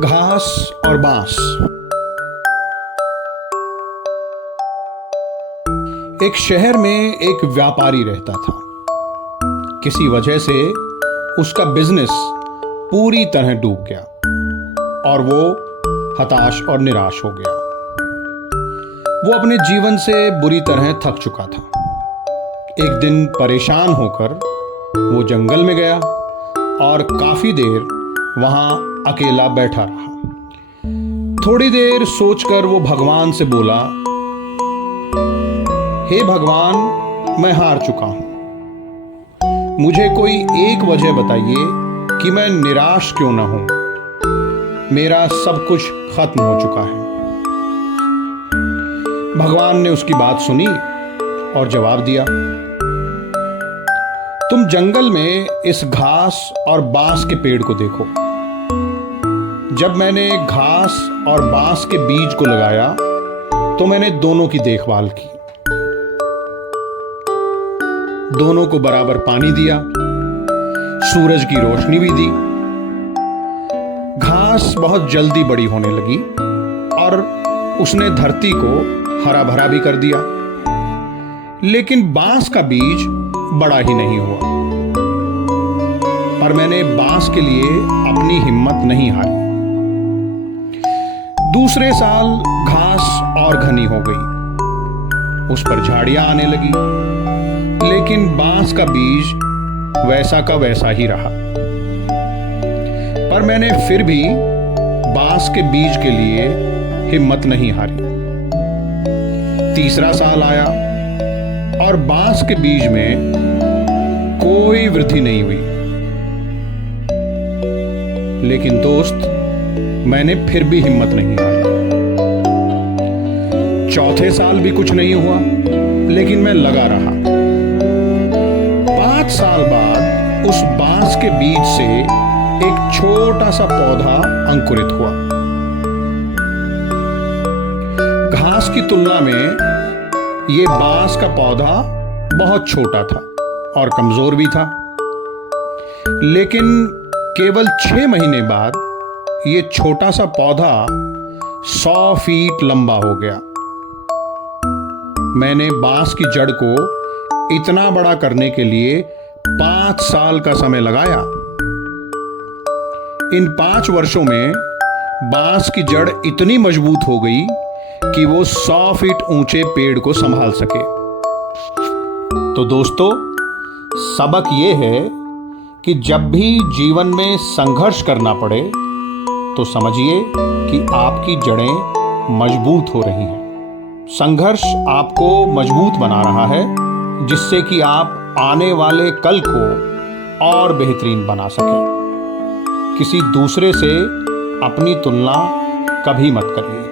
घास और बांस। एक शहर में एक व्यापारी रहता था। किसी वजह से उसका बिजनेस पूरी तरह डूब गया और वो हताश और निराश हो गया। वो अपने जीवन से बुरी तरह थक चुका था। एक दिन परेशान होकर वो जंगल में गया और काफी देर वहां अकेला बैठा रहा। थोड़ी देर सोचकर वो भगवान से बोला, हे भगवान, मैं हार चुका हूं। मुझे कोई एक वजह बताइए कि मैं निराश क्यों ना हूं। मेरा सब कुछ खत्म हो चुका है। भगवान ने उसकी बात सुनी और जवाब दिया, तुम जंगल में इस घास और बांस के पेड़ को देखो। जब मैंने घास और बांस के बीज को लगाया तो मैंने दोनों की देखभाल की, दोनों को बराबर पानी दिया, सूरज की रोशनी भी दी। घास बहुत जल्दी बड़ी होने लगी और उसने धरती को हरा भरा भी कर दिया। लेकिन बांस का बीज बड़ा ही नहीं हुआ। पर मैंने बांस के लिए अपनी हिम्मत नहीं हारी। दूसरे साल घास और घनी हो गई, उस पर झाड़ियां आने लगी, लेकिन बांस का बीज वैसा का वैसा ही रहा। पर मैंने फिर भी बांस के बीज के लिए हिम्मत नहीं हारी। तीसरा साल आया और बांस के बीज में कोई वृद्धि नहीं हुई। लेकिन दोस्त, मैंने फिर भी हिम्मत नहीं हारी। चौथे साल भी कुछ नहीं हुआ, लेकिन मैं लगा रहा। 5 साल बाद उस बांस के बीज से एक छोटा सा पौधा अंकुरित हुआ। घास की तुलना में यह बांस का पौधा बहुत छोटा था और कमजोर भी था। लेकिन केवल 6 महीने बाद ये छोटा सा पौधा 100 फीट लंबा हो गया। मैंने बांस की जड़ को इतना बड़ा करने के लिए 5 साल का समय लगाया। इन 5 वर्षों में बांस की जड़ इतनी मजबूत हो गई कि वो 100 फीट ऊंचे पेड़ को संभाल सके। तो दोस्तों, सबक ये है कि जब भी जीवन में संघर्ष करना पड़े तो समझिए कि आपकी जड़ें मजबूत हो रही हैं। संघर्ष आपको मजबूत बना रहा है, जिससे कि आप आने वाले कल को और बेहतरीन बना सकें। किसी दूसरे से अपनी तुलना कभी मत करिए।